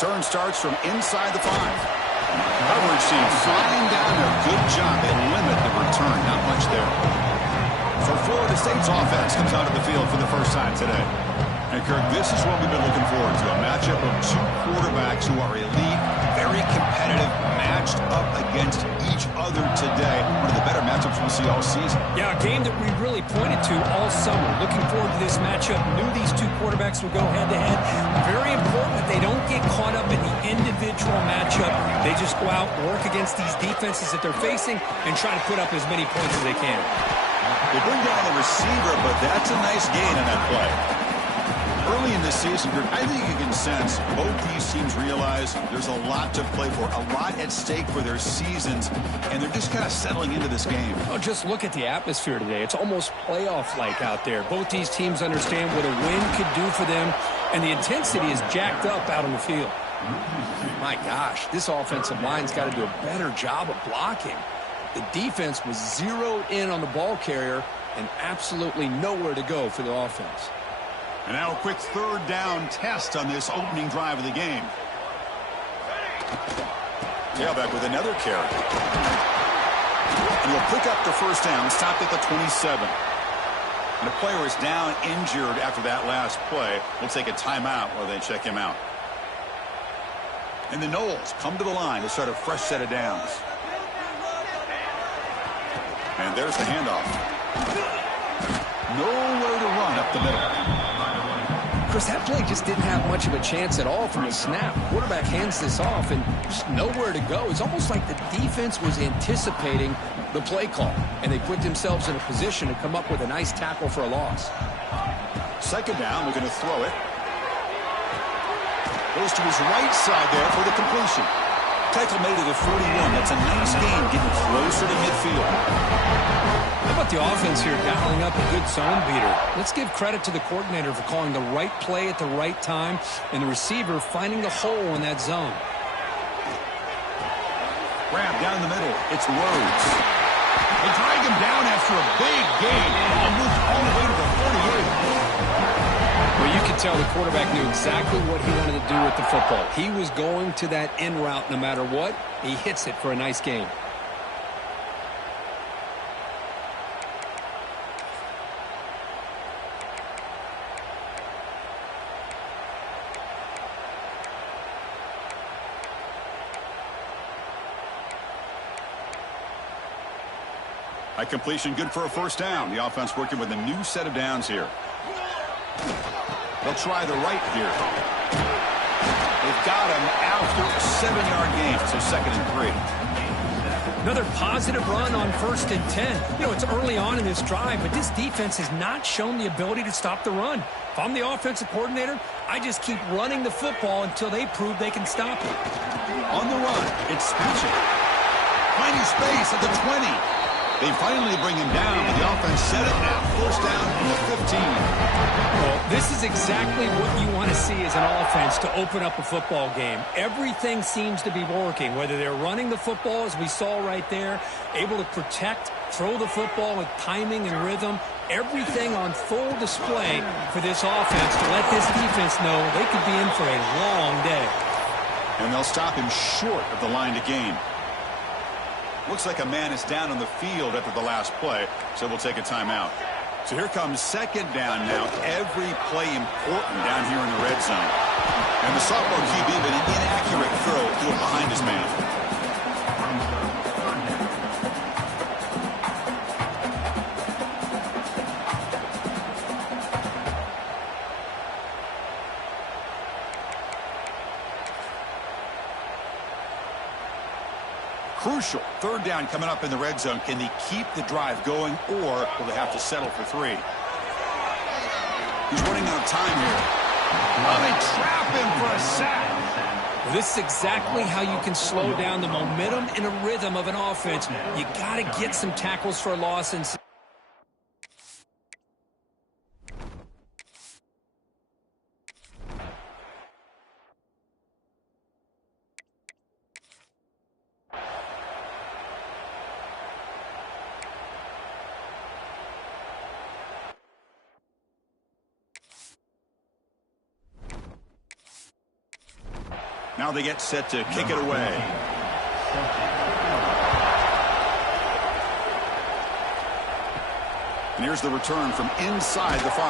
Return starts from inside the 5. Coverage team flying down a good job. They limit the return. Not much there. So Florida State's offense comes onto the field for the first time today. And Kirk, this is what we've been looking forward to. A matchup of two quarterbacks who are elite, very competitive, matched up against each other today. One of the better matchups we'll see all season. Yeah, a game that we really pointed to all summer. Looking forward to this matchup. Knew these two quarterbacks would go head-to-head. Very important that they don't get caught up in the individual matchup. They just go out, work against these defenses that they're facing, and try to put up as many points as they can. They bring down the receiver, but that's a nice gain on that play. Early in this season, I think you can sense both these teams realize there's a lot to play for, a lot at stake for their seasons, and they're just kind of settling into this game. Oh, just look at the atmosphere today. It's almost playoff-like out there. Both these teams understand what a win could do for them, and the intensity is jacked up out on the field. My gosh, this offensive line's got to do a better job of blocking. The defense was zeroed in on the ball carrier and absolutely nowhere to go for the offense. And now a quick third down test on this opening drive of the game. Tailback with another carry. And he'll pick up the first down, stopped at the 27. And the player is down injured after that last play. We'll take a timeout while they check him out. And the Noles come to the line to start a fresh set of downs. And there's the handoff. Nowhere to run up the middle. Chris, that play just didn't have much of a chance at all from the snap. Quarterback hands this off and just nowhere to go. It's almost like the defense was anticipating the play call, and they put themselves in a position to come up with a nice tackle for a loss. Second down, we're going to throw it. Goes to his right side there for the completion. Tackle made it at 41. That's a nice gain, getting closer to midfield. How about the offense here dialing up a good zone beater? Let's give credit to the coordinator for calling the right play at the right time and the receiver finding the hole in that zone. Grab down the middle. It's Rhodes. They drag him down after a big gain. Ball moves all the way to the 48. Well, you could tell the quarterback knew exactly what he wanted to do with the football. He was going to that in route no matter what. He hits it for a nice gain. High completion, good for a first down. The offense working with a new set of downs here. They'll try the right here. They've got him after a 7-yard gain, so 2nd and 3. Another positive run on 1st and 10. You know, it's early on in this drive, but this defense has not shown the ability to stop the run. If I'm the offensive coordinator, I just keep running the football until they prove they can stop it. On the run, it's Spacek. Finding space at the 20. They finally bring him down, but the offense set it now. First down from the 15. Well, this is exactly what you want to see as an offense to open up a football game. Everything seems to be working, whether they're running the football, as we saw right there, able to protect, throw the football with timing and rhythm. Everything on full display for this offense to let this defense know they could be in for a long day. And they'll stop him short of the line to gain. Looks like a man is down on the field after the last play, so we'll take a timeout. So here comes 2nd down now. Every play important down here in the red zone. And the sophomore QB with an inaccurate throw threw it behind his man. Crucial. 3rd down coming up in the red zone. Can they keep the drive going, or will they have to settle for 3? He's running out of time here. Oh, they trap him for a sack. Well, this is exactly how you can slow down the momentum and a rhythm of an offense. You got to get some tackles for a loss and Now they get set to kick it away. And here's the return from inside the 5.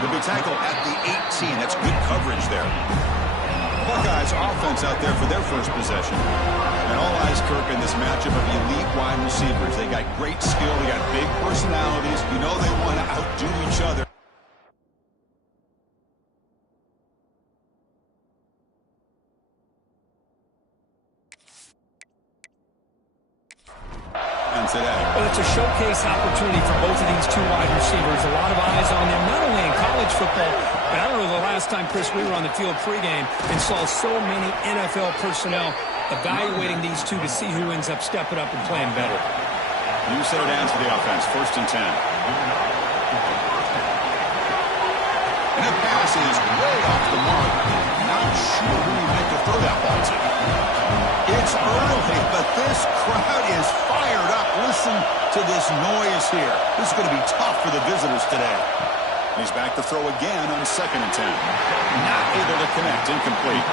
They'll be tackled at the 18. That's good coverage there. Buckeyes offense out there for their first possession. And all eyes, Kirk, in this matchup of elite wide receivers. They got great skill. They got big personalities. You know they want to outdo each other. Today. Well, it's a showcase opportunity for both of these two wide receivers. A lot of eyes on them, not only in college football, but I don't know the last time, Chris, we were on the field pregame and saw so many NFL personnel evaluating these two to see who ends up stepping up and playing better. New center down to the offense, 1st and 10. And that pass is way off the mark. Not sure who he meant to throw that ball to. It's early, but this crowd is fired up. Listen to this noise here. This is going to be tough for the visitors today. He's back to throw again on 2nd and 10. Not able to connect, incomplete.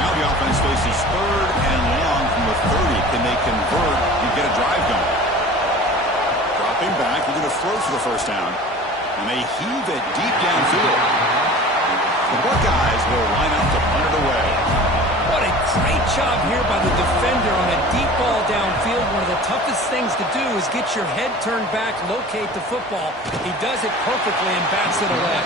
Now the offense faces 3rd and long from the 30. Can they convert and get a drive going? Dropping back, they're going to throw for the 1st down. And they heave it deep downfield. The Buckeyes will line up to punt it away. What a great job here by the defender on a deep ball downfield. One of the toughest things to do is get your head turned back, locate the football. He does it perfectly and bats it away.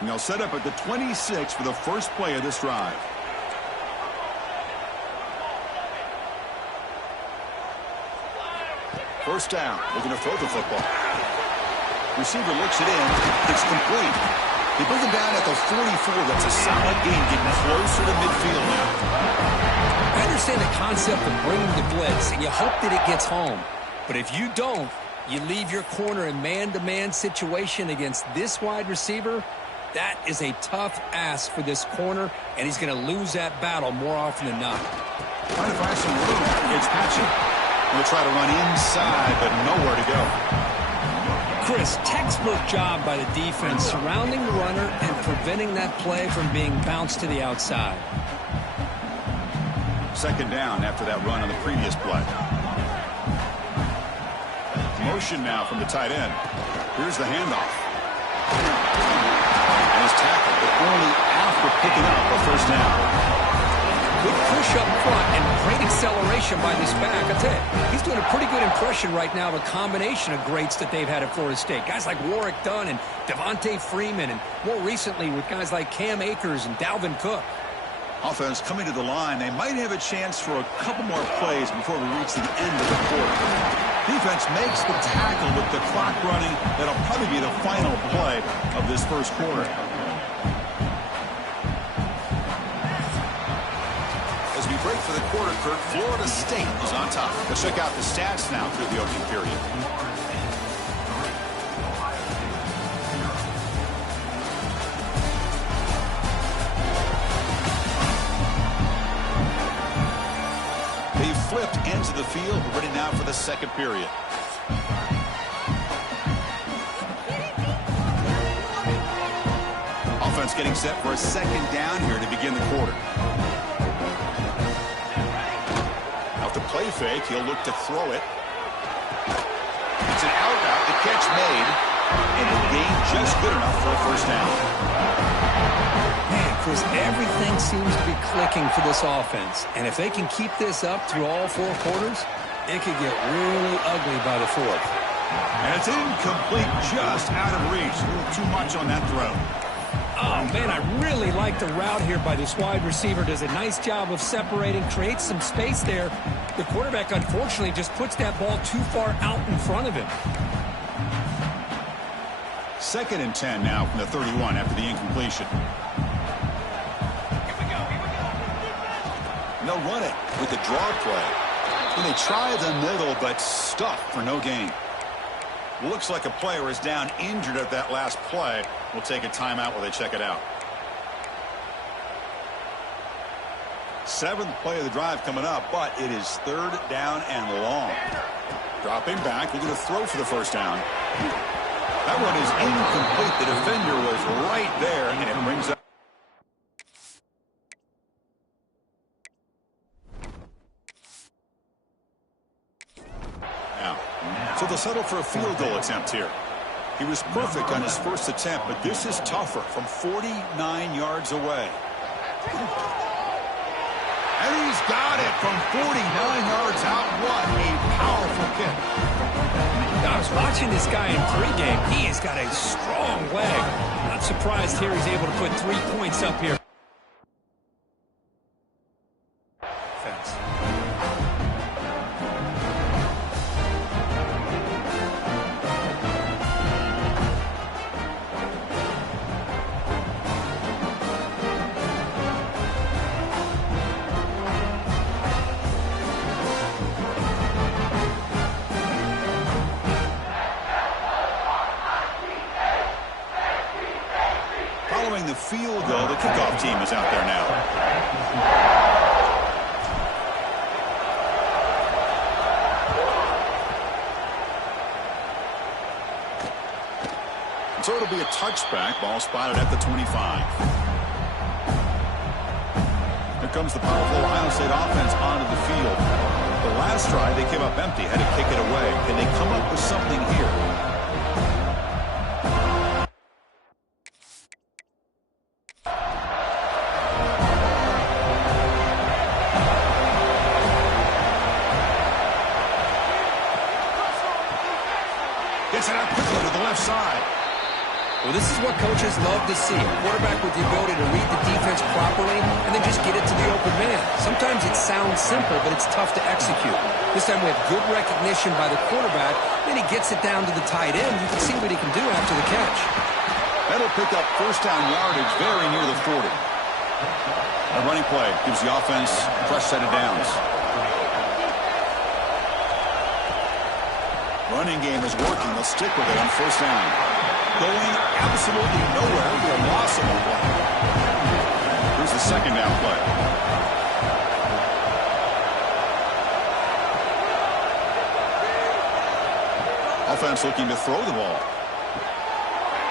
And they'll set up at the 26 for the first play of this drive. First down. Looking to throw the football. Receiver looks it in. It's complete. They bring him down at the 44. That's a solid gain, getting closer to midfield now. I understand the concept of bringing the blitz, and you hope that it gets home. But if you don't, you leave your corner in man-to-man situation against this wide receiver. That is a tough ask for this corner, and he's going to lose that battle more often than not. Trying to find some room. It's patchy. We'll try to run inside, but nowhere to go. Chris, textbook job by the defense surrounding the runner and preventing that play from being bounced to the outside. 2nd down after that run on the previous play. Motion now from the tight end. Here's the handoff. And his tackle, but only after picking up a 1st down. Good push up front and great acceleration by this back. I tell you, he's doing a pretty good impression right now of a combination of greats that they've had at Florida State. Guys like Warwick Dunn and Devontae Freeman, and more recently with guys like Cam Akers and Dalvin Cook. Offense coming to the line. They might have a chance for a couple more plays before we reach the end of the quarter. Defense makes the tackle with the clock running. That'll probably be the final play of this first quarter. As we break for the quarter, Kirk, Florida State is on top. Let's check out the stats now through the opening period. Flipped ends of the field, ready now for the 2nd period. Offense getting set for a 2nd down here to begin the quarter. Out the play fake, he'll look to throw it. It's an out route, the catch made, and the gain just good enough for a 1st down. Man, Chris, everything seems to be clicking for this offense. And if they can keep this up through all 4 quarters, it could get really ugly by the 4th. And it's incomplete, just out of reach. A little too much on that throw. Oh, man, I really like the route here by this wide receiver. Does a nice job of separating, creates some space there. The quarterback, unfortunately, just puts that ball too far out in front of him. 2nd and 10 now from the 31 after the incompletion. They'll run it with the draw play. And they try the middle, but stuffed for no gain. Looks like a player is down injured at that last play. We'll take a timeout while they check it out. 7th play of the drive coming up, but it is 3rd down and long. Dropping back, looking to throw for the first down. That one is incomplete. The defender was right there, and it brings up. So they'll settle for a field goal attempt here. He was perfect on his first attempt, but this is tougher from 49 yards away. And he's got it from 49 yards out. What a powerful kick. I was watching this guy in pregame. He has got a strong leg. Not surprised here he's able to put 3 points up here. Fence. Following the field goal, the kickoff team is out there now. So it'll be a touchback. Ball spotted at the 25. Here comes the powerful Ohio State offense onto the field. The last drive, they came up empty, had to kick it away. Can they come up with something here? Gets it out quickly to the left side. Well, this is what coaches love to see. A quarterback with the ability to read the defense properly and then just get it to the open man. Sometimes it sounds simple, but it's tough to execute. This time we have good recognition by the quarterback. Then he gets it down to the tight end. You can see what he can do after the catch. That'll pick up first down yardage very near the 40. A running play gives the offense a fresh set of downs. Running game is working. They'll stick with it on first down. Going absolutely nowhere. It'll be a loss of a play. Here's the second down play. Offense looking to throw the ball.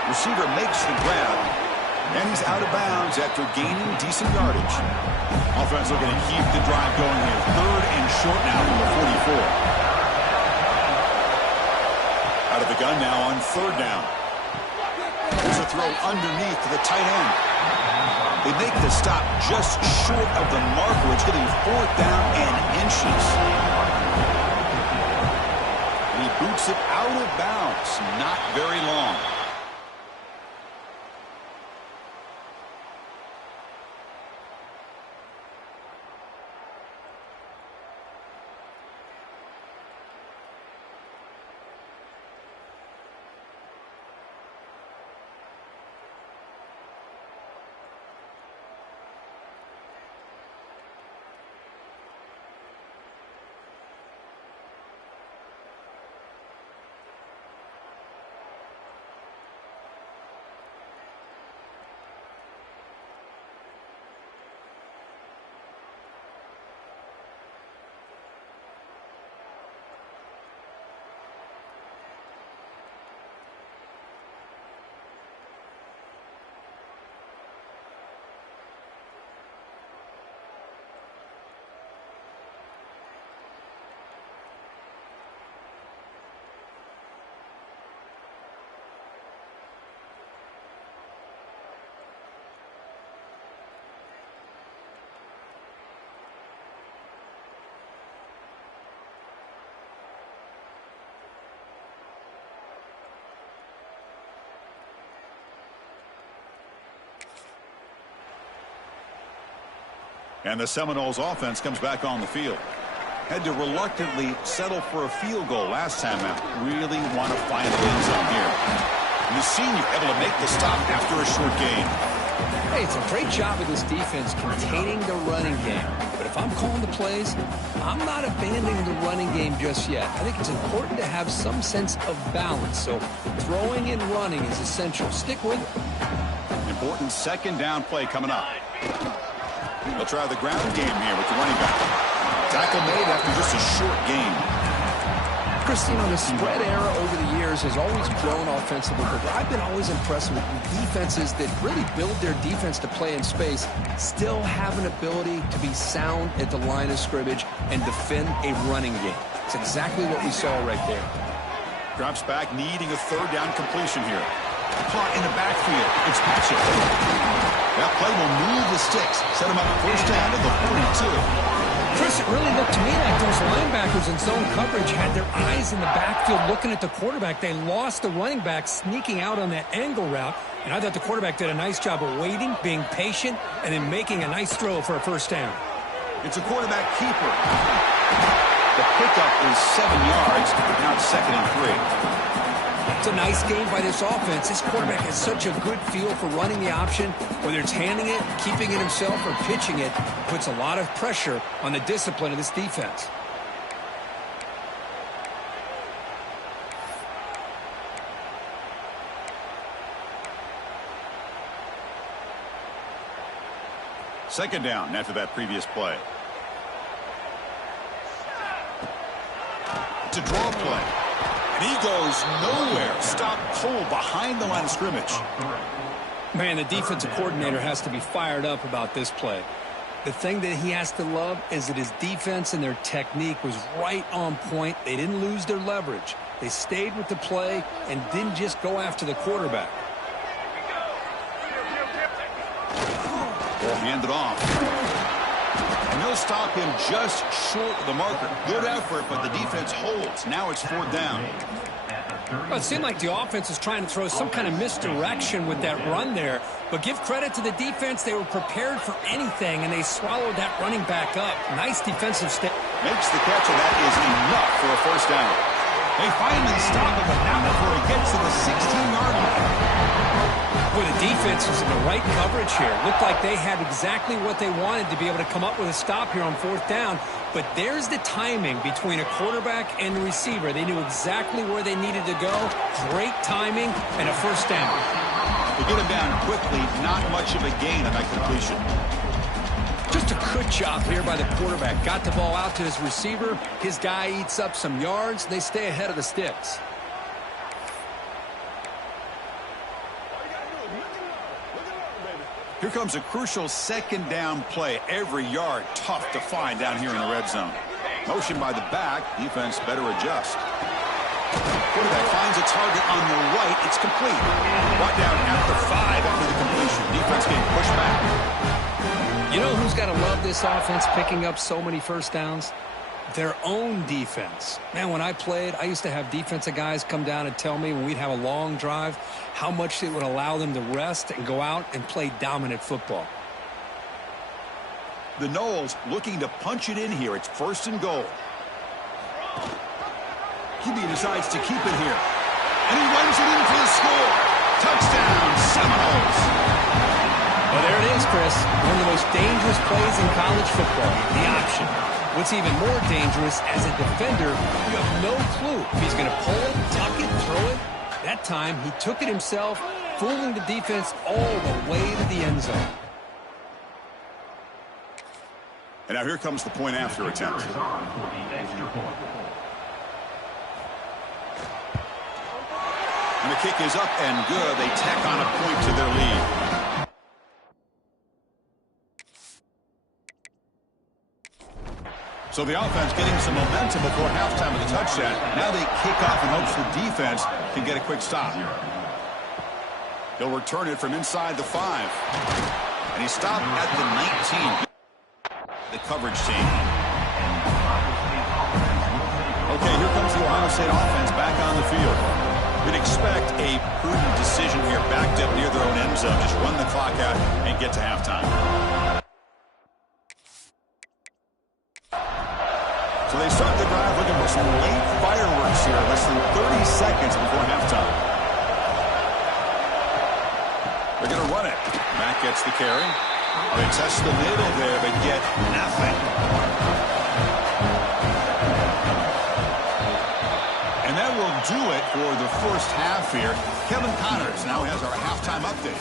Receiver makes the grab, and he's out of bounds after gaining decent yardage. Offense looking to keep the drive going here. 3rd and short now from the 44. Out of the gun now on 3rd down. There's a throw underneath to the tight end. They make the stop just short of the marker. It's getting 4th down and inches. And he boots it out of bounds. Not very long. And the Seminoles offense comes back on the field. Had to reluctantly settle for a field goal last time out. Really want to find the end zone here. And the senior able to make the stop after a short gain. Hey, it's a great job of this defense containing the running game. But if I'm calling the plays, I'm not abandoning the running game just yet. I think it's important to have some sense of balance. So throwing and running is essential. Stick with it. Important second down play coming up. They'll try the ground game here with the running back. Tackle made after just a short gain. Christine, the spread era over the years has always grown offensively, but I've been always impressed with defenses that really build their defense to play in space, still have an ability to be sound at the line of scrimmage and defend a running game. It's exactly what we saw right there. Drops back, needing a third down completion here. Caught in the backfield. It's Patchett. That play will move the sticks. Set him up first down at the 42. Chris, it really looked to me like those linebackers in zone coverage had their eyes in the backfield looking at the quarterback. They lost the running back sneaking out on that angle route, and I thought the quarterback did a nice job of waiting, being patient, and then making a nice throw for a first down. It's a quarterback keeper. The pickup is 7 yards. Now it's 2nd and 3. It's a nice game by this offense. This quarterback has such a good feel for running the option. Whether it's handing it, keeping it himself, or pitching it, puts a lot of pressure on the discipline of this defense. Second down after that previous play. It's a draw play. And he goes nowhere. Stop cold behind the line of scrimmage. Man, the defensive coordinator has to be fired up about this play. The thing that he has to love is that his defense and their technique was right on point. They didn't lose their leverage. They stayed with the play and didn't just go after the quarterback. Ball handed off. And they'll stop him just short of the marker. Good effort, but the defense holds. Now it's 4th down. Well, it seemed like the offense was trying to throw some kind of misdirection with that run there. But give credit to the defense. They were prepared for anything, and they swallowed that running back up. Nice defensive step. Makes the catch, and that is enough for a first down. They finally stop him, but not before he gets to the 16-yard line. Boy, the defense was in the right coverage here. Looked like they had exactly what they wanted to be able to come up with a stop here on 4th down. But there's the timing between a quarterback and the receiver. They knew exactly where they needed to go. Great timing and a first down. They get him down quickly. Not much of a gain on that completion. Just a good job here by the quarterback. Got the ball out to his receiver. His guy eats up some yards. They stay ahead of the sticks. Here comes a crucial second down play. Every yard tough to find down here in the red zone. Motion by the back. Defense better adjust. Quarterback finds a target on the right. It's complete. Brought down at the 5 after the completion. Defense getting pushed back. You know who's got to love this offense picking up so many first downs? Their own defense. Man, when I played, I used to have defensive guys come down and tell me when we'd have a long drive how much it would allow them to rest and go out and play dominant football. The Noles looking to punch it in here. It's 1st and goal. QB decides to keep it here. And he runs it in for the score. Touchdown, Seminoles. Well, there it is, Chris. One of the most dangerous plays in college football, the option. What's even more dangerous, as a defender, you have no clue if he's going to pull it, tuck it, throw it. That time, he took it himself, fooling the defense all the way to the end zone. And now here comes the point after attempt. And the kick is up and good. They tack on a point to their lead. So the offense getting some momentum before halftime with the touchdown. Now they kick off in hopes the defense can get a quick stop. He'll return it from inside the 5. And he stopped at the 19. The coverage team. Okay, here comes the Ohio State offense back on the field. You'd expect a prudent decision here, backed up near their own end zone. Just run the clock out and get to halftime. So they start the drive looking for some late fireworks here, less than 30 seconds before halftime. They're going to run it. Matt gets the carry. They test the middle there, but get nothing. for the first half here. Kevin Connors now has our halftime update.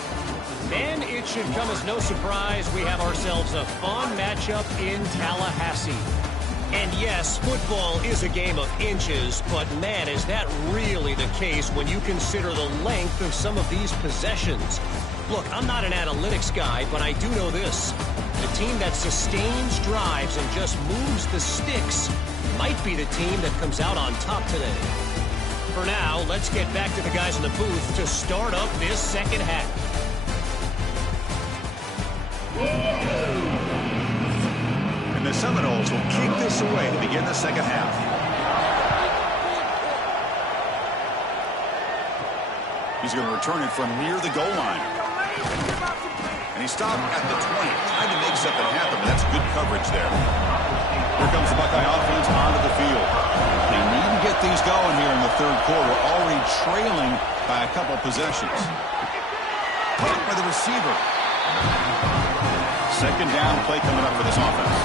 And it should come as no surprise we have ourselves a fun matchup in Tallahassee. And yes, football is a game of inches, but man, is that really the case when you consider the length of some of these possessions. Look, I'm not an analytics guy, but I do know this. The team that sustains drives and just moves the sticks might be the team that comes out on top today. For now, let's get back to the guys in the booth to start up this second half. And the Seminoles will kick this away to begin the second half. He's going to return it from near the goal line. And he stopped at the 20. Tried to make something happen, but that's good coverage there. Here comes the Buckeye offense onto the field. They need to get these going here in the third quarter, already trailing by a couple possessions. Caught by the receiver. Second down play coming up for this offense.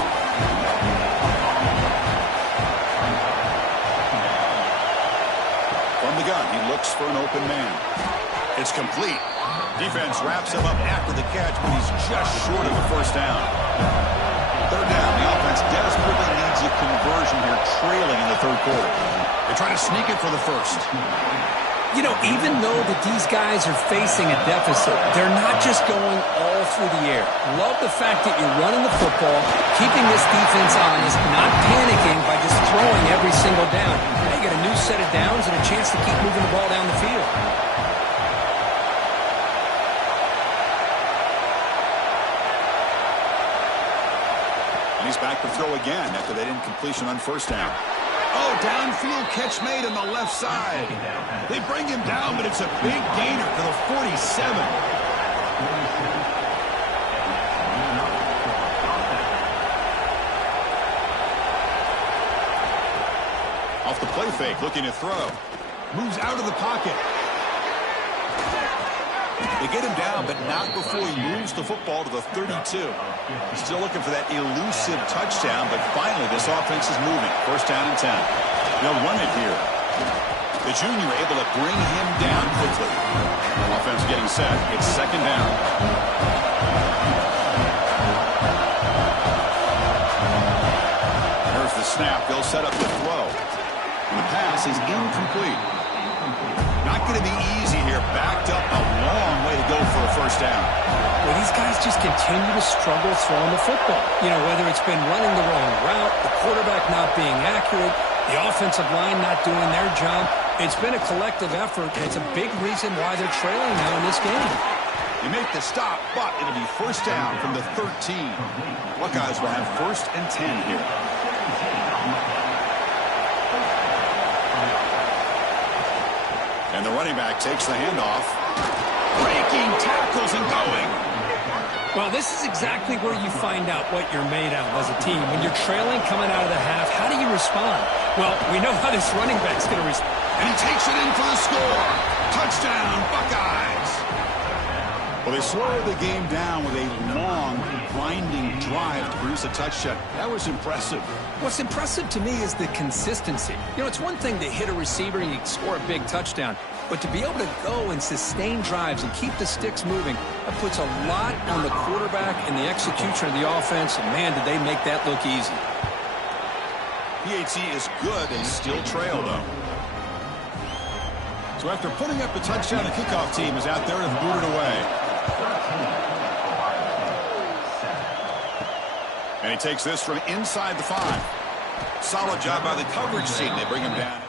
From the gun, he looks for an open man. It's complete. Defense wraps him up after the catch, but he's just short of the first down. Third down, the offense desperately needs a conversion here, trailing in the third quarter. They try to sneak it for the first. You know, even though that these guys are facing a deficit, they're not just going all through the air. Love the fact that you're running the football, keeping this defense honest, not panicking by just throwing every single down. They get a new set of downs and a chance to keep moving the ball down the field. And he's back to throw again after that incompletion on first down. Oh, downfield catch made on the left side. They bring him down, but it's a big gainer to the 47. Off the play fake, looking to throw. Moves out of the pocket. They get him down, but not before he moves the football to the 32. Still looking for that elusive touchdown, but finally this offense is moving. First down and 10. They'll run it here. The junior able to bring him down quickly. Offense getting set. It's second down. There's the snap. They'll set up the throw. And the pass is incomplete. Not going to be easy here. Backed up a long way to go for a first down. Well, these guys just continue to struggle throwing the football. You know, whether it's been running the wrong route, the quarterback not being accurate, the offensive line not doing their job. It's been a collective effort, and it's a big reason why they're trailing now in this game. They make the stop, but it'll be first down from the 13. Buckeyes will have first and 10 here. And the running back takes the handoff. Breaking tackles and going. Well, this is exactly where you find out what you're made of as a team. When you're trailing coming out of the half, how do you respond? Well, we know how this running back's going to respond. And he takes it in for the score. Touchdown, Buckeyes. Well, they slowed the game down with a long, grinding drive to produce a touchdown. That was impressive. What's impressive to me is the consistency. You know, it's one thing to hit a receiver and you score a big touchdown, but to be able to go and sustain drives and keep the sticks moving, that puts a lot on the quarterback and the execution of the offense, and man, did they make that look easy. PAT is good and still trail, though. So after putting up the touchdown, the kickoff team is out there to boot it away. And he takes this from inside the 5. Solid job by the coverage team. They bring him down.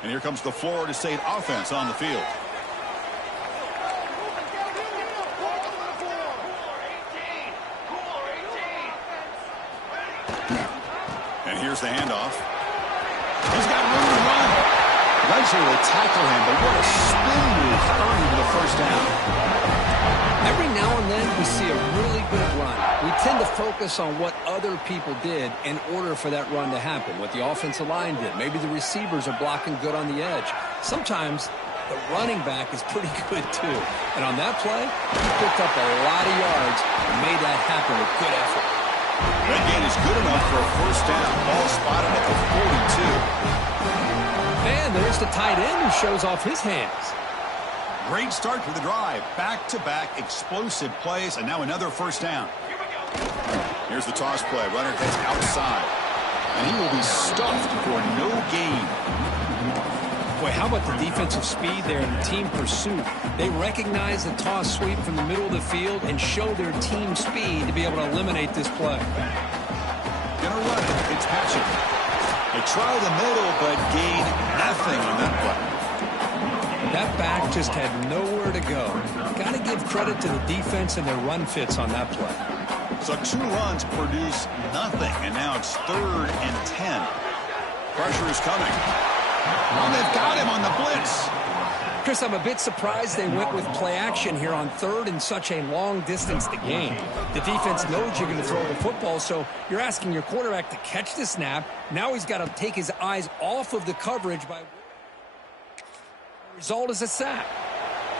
And here comes the Florida State offense on the field. And here's the handoff. He's got room to run. Eventually they tackle him, but what a spin move earning the first down. Every now and then we see a really good run. We tend to focus on what other people did in order for that run to happen, what the offensive line did. Maybe the receivers are blocking good on the edge. Sometimes the running back is pretty good too. And on that play, he picked up a lot of yards and made that happen with good effort. That gain is good enough for a first down. Ball spotted at the 42. And there's the tight end who shows off his hands. Great start to the drive. Back-to-back explosive plays, and now another first down. Here's the toss play. Runner heads outside. And he will be stuffed for no gain. Boy, how about the defensive speed there and the team pursuit? They recognize the toss sweep from the middle of the field and show their team speed to be able to eliminate this play. Gonna run it. It's Patchett. They try the middle, but gain nothing on that play. That back just had nowhere to go. Got to give credit to the defense and their run fits on that play. So 2 runs produce nothing, and now it's 3rd and 10. Pressure is coming. Oh, they've got him on the blitz. Chris, I'm a bit surprised they went with play action here on 3rd and such a long distance to gain. The defense knows you're going to throw the football, so you're asking your quarterback to catch the snap. Now he's got to take his eyes off of the coverage by... Result is a sack.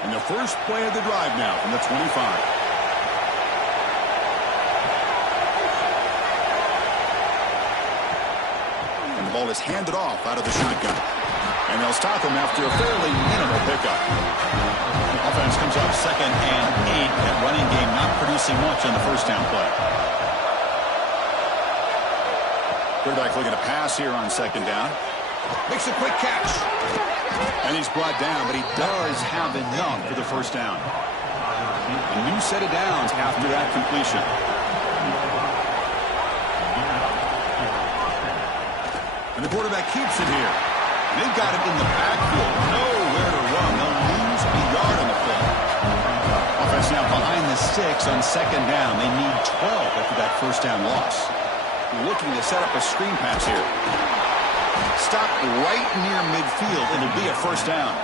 And the first play of the drive now from the 25. And the ball is handed off out of the shotgun. And they'll stop him after a fairly minimal pickup. Offense comes up 2nd and 8. That running game not producing much on the first down play. Quarterback looking to pass here on 2nd down. Makes a quick catch. And he's brought down, but he does have enough for the first down. A new set of downs after that completion. And the quarterback keeps it here. And they've got it in the backfield. Nowhere to run. They'll lose a yard on the play. Offense now behind the 6 on 2nd down. They need 12 after that first down loss. Looking to set up a screen pass here. Stop right near midfield. It'll be a first down.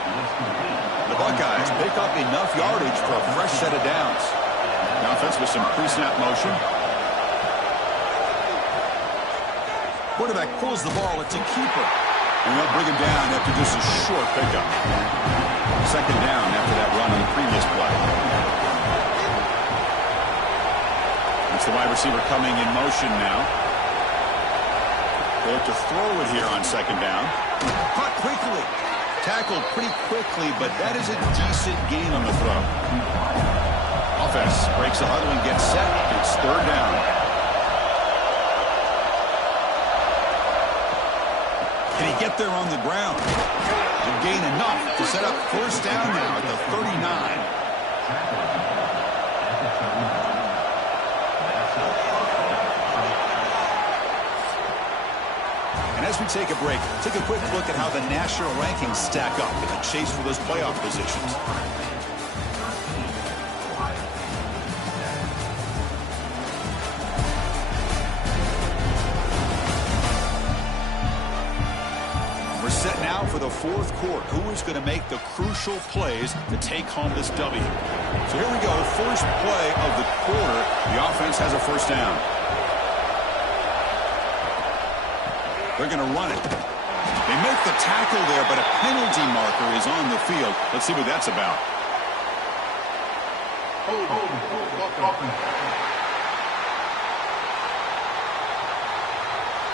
The Buckeyes pick up enough yardage for a fresh set of downs. The offense with some pre-snap motion. Quarterback pulls the ball. It's a keeper. And they'll bring him down after just a short pickup. 2nd down after that run on the previous play. It's the wide receiver coming in motion now. They have to throw it here on 2nd down. Caught quickly. Tackled pretty quickly, but that is a decent gain on the throw. Offense breaks the huddle and gets set. It's 3rd down. Can he get there on the ground? He'll gain enough to set up first down now at the 39. As we take a break, take a quick look at how the national rankings stack up in the chase for those playoff positions. We're set now for the 4th quarter. Who is going to make the crucial plays to take home this W? So here we go. First play of the quarter. The offense has a first down. They're going to run it. They make the tackle there, but a penalty marker is on the field. Let's see what that's about.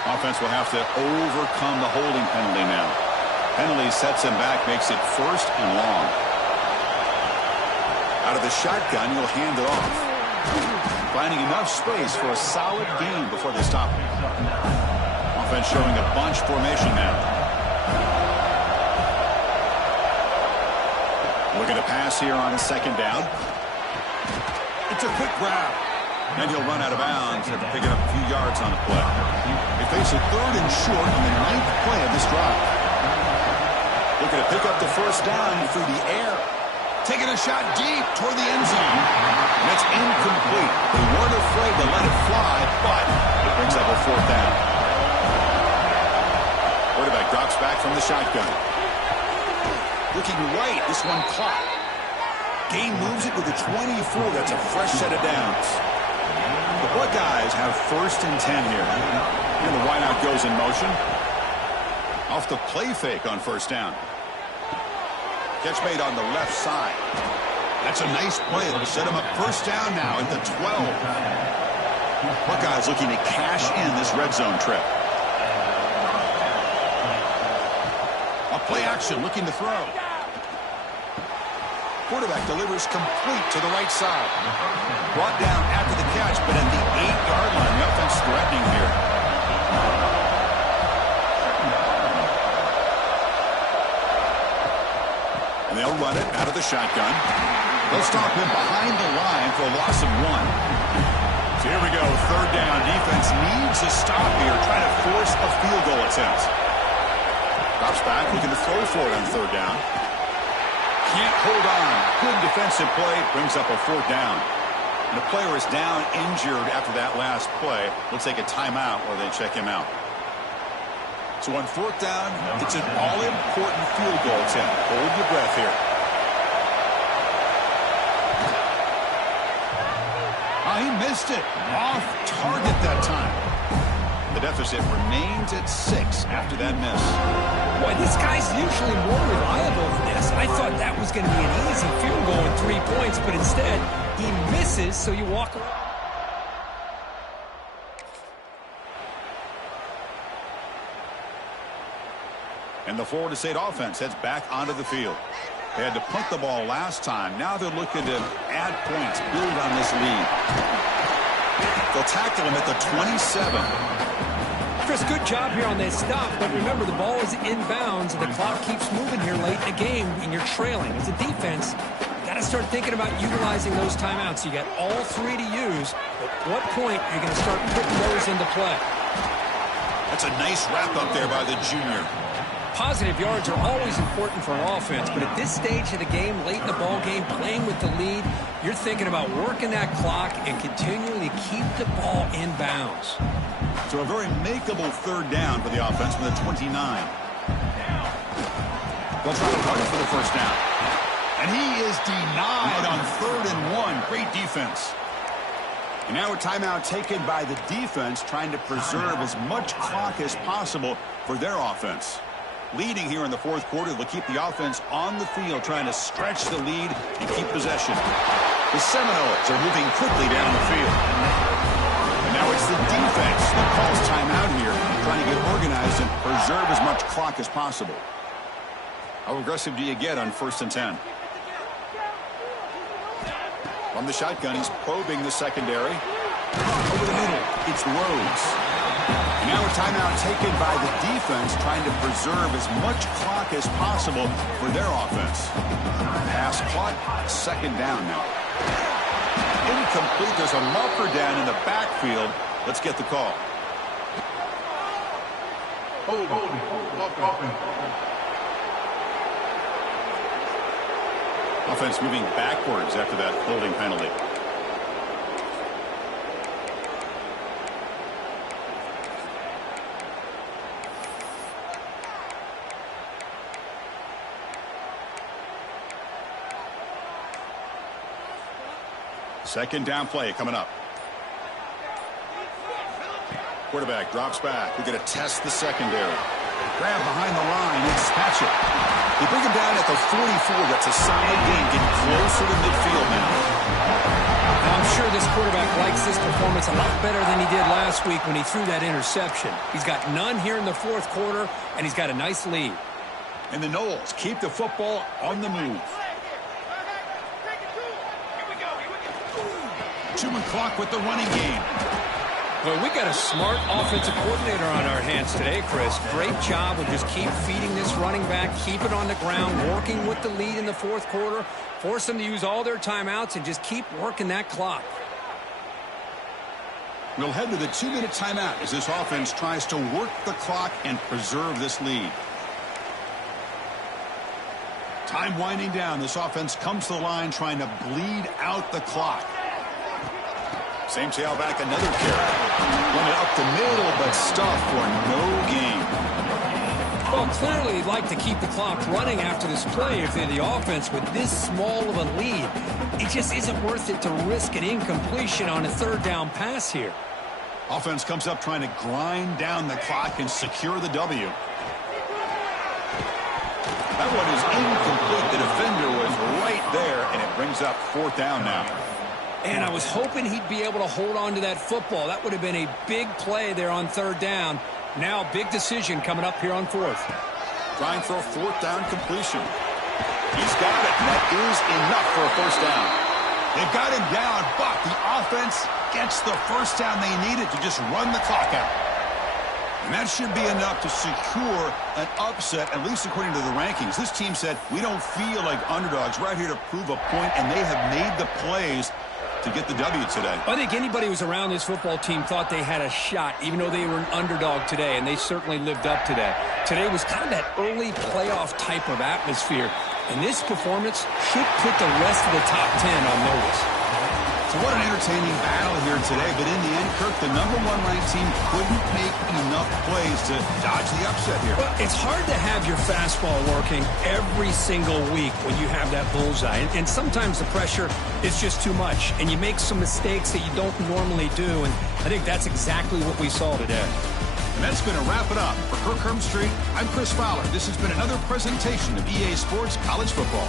Offense will have to overcome the holding penalty now. Penalty sets him back, makes it 1st and long. Out of the shotgun, he'll hand it off. Finding enough space for a solid gain before they stop him. Offense showing a bunch formation now. Looking to pass here on 2nd down. It's a quick grab. And he'll run out of bounds after picking up a few yards on the play. They face a 3rd and short on the 9th play of this drive. Looking to pick up the first down through the air. Taking a shot deep toward the end zone. And it's incomplete. They weren't afraid to let it fly, but it brings up a 4th down. Quarterback drops back from the shotgun. Looking right. This one caught. Gain moves it to the 24. That's a fresh set of downs. The Buckeyes have 1st and 10 here. And the wideout goes in motion. Off the play fake on 1st down. Catch made on the left side. That's a nice play. It'll set him up 1st down now at the 12. Buckeyes looking to cash in this red zone trip. A play action looking to throw. Quarterback delivers complete to the right side. Brought down after the catch, but at the 8-yard line. The offense threatening here. And they'll run it out of the shotgun. They'll stop him behind the line for a loss of 1. So here we go, 3rd down. Defense needs a stop here, trying to force a field goal attempt. Drops back, looking to throw for it on 3rd down. Can't hold on. Good defensive play, brings up a 4th down. And the player is down injured after that last play. We'll take a timeout while they check him out. So on 4th down, it's an all-important field goal attempt. Hold your breath here. He missed it. Off target that time. The deficit remains at 6 after that miss. Boy, this guy's usually more reliable than this. I thought that was going to be an easy field goal in 3 points, but instead, he misses, so you walk away. And the Florida State offense heads back onto the field. They had to punt the ball last time. Now they're looking to add points, build on this lead. They'll tackle him at the 27. Chris, good job here on that stop, but remember, the ball is inbounds, and the clock keeps moving here late in the game, and you're trailing. As a defense, you got to start thinking about utilizing those timeouts. You got all 3 to use. At what point are you going to start putting those into play? That's a nice wrap up there by the junior. Positive yards are always important for an offense, but at this stage of the game, late in the ball game, playing with the lead, you're thinking about working that clock and continuing to keep the ball in bounds. So a very makeable 3rd down for the offense from the 29. They'll try to run it for the 1st down. And he is denied on 3rd and 1. Great defense. And now a timeout taken by the defense, trying to preserve as much clock as possible for their offense. Leading here in the 4th quarter, they'll keep the offense on the field, trying to stretch the lead and keep possession. The Seminoles are moving quickly down the field. And now it's the defense that calls timeout here, trying to get organized and preserve as much clock as possible. How aggressive do you get on 1st and 10? From the shotgun, he's probing the secondary. Over the middle, it's Rhodes. Now a timeout taken by the defense, trying to preserve as much clock as possible for their offense. Pass clock, 2nd down now. Incomplete. There's a marker down in the backfield. Let's get the call. Offense moving backwards after that holding penalty. Second down play coming up. Quarterback drops back. We're going to test the secondary. Grab behind the line. It's Patchett. They bring him down at the 44. That's a solid gain, getting closer to midfield now. I'm sure this quarterback likes this performance a lot better than he did last week when he threw that interception. He's got none here in the 4th quarter, and he's got a nice lead. And the Noles keep the football on the move. 2 clock with the running game. Well, we got a smart offensive coordinator on our hands today, Chris. Great job of just keep feeding this running back, keep it on the ground, working with the lead in the 4th quarter, force them to use all their timeouts, and just keep working that clock. We'll head to the 2-minute timeout as this offense tries to work the clock and preserve this lead. Time winding down. This offense comes to the line trying to bleed out the clock. Same tailback, another carry. Run it up the middle, but stuffed for no gain. Well, clearly he'd like to keep the clock running after this play if they're the offense with this small of a lead. It just isn't worth it to risk an incompletion on a third down pass here. Offense comes up trying to grind down the clock and secure the W. That one is incomplete. The defender was right there, and it brings up fourth down now. And I was hoping he'd be able to hold on to that football. That would have been a big play there on third down. Now, big decision coming up here on fourth. Trying for a fourth down completion. He's got it, and that is enough for a first down. They've got him down, but the offense gets the first down they needed to just run the clock out. And that should be enough to secure an upset, at least according to the rankings. This team said, we don't feel like underdogs. We're out here to prove a point, and they have made the plays to get the W today. I think anybody who was around this football team thought they had a shot, even though they were an underdog today, and they certainly lived up to that. Today was kind of that early playoff type of atmosphere, and this performance should put the rest of the top 10 on notice. So what an entertaining battle here today, but in the end, Kirk, the number one ranked team couldn't make enough plays to dodge the upset here. Well, it's hard to have your fastball working every single week when you have that bullseye, and sometimes the pressure is just too much, and you make some mistakes that you don't normally do, and I think that's exactly what we saw today. And that's going to wrap it up. For Kirk Hermstreet, I'm Chris Fowler. This has been another presentation of EA Sports College Football.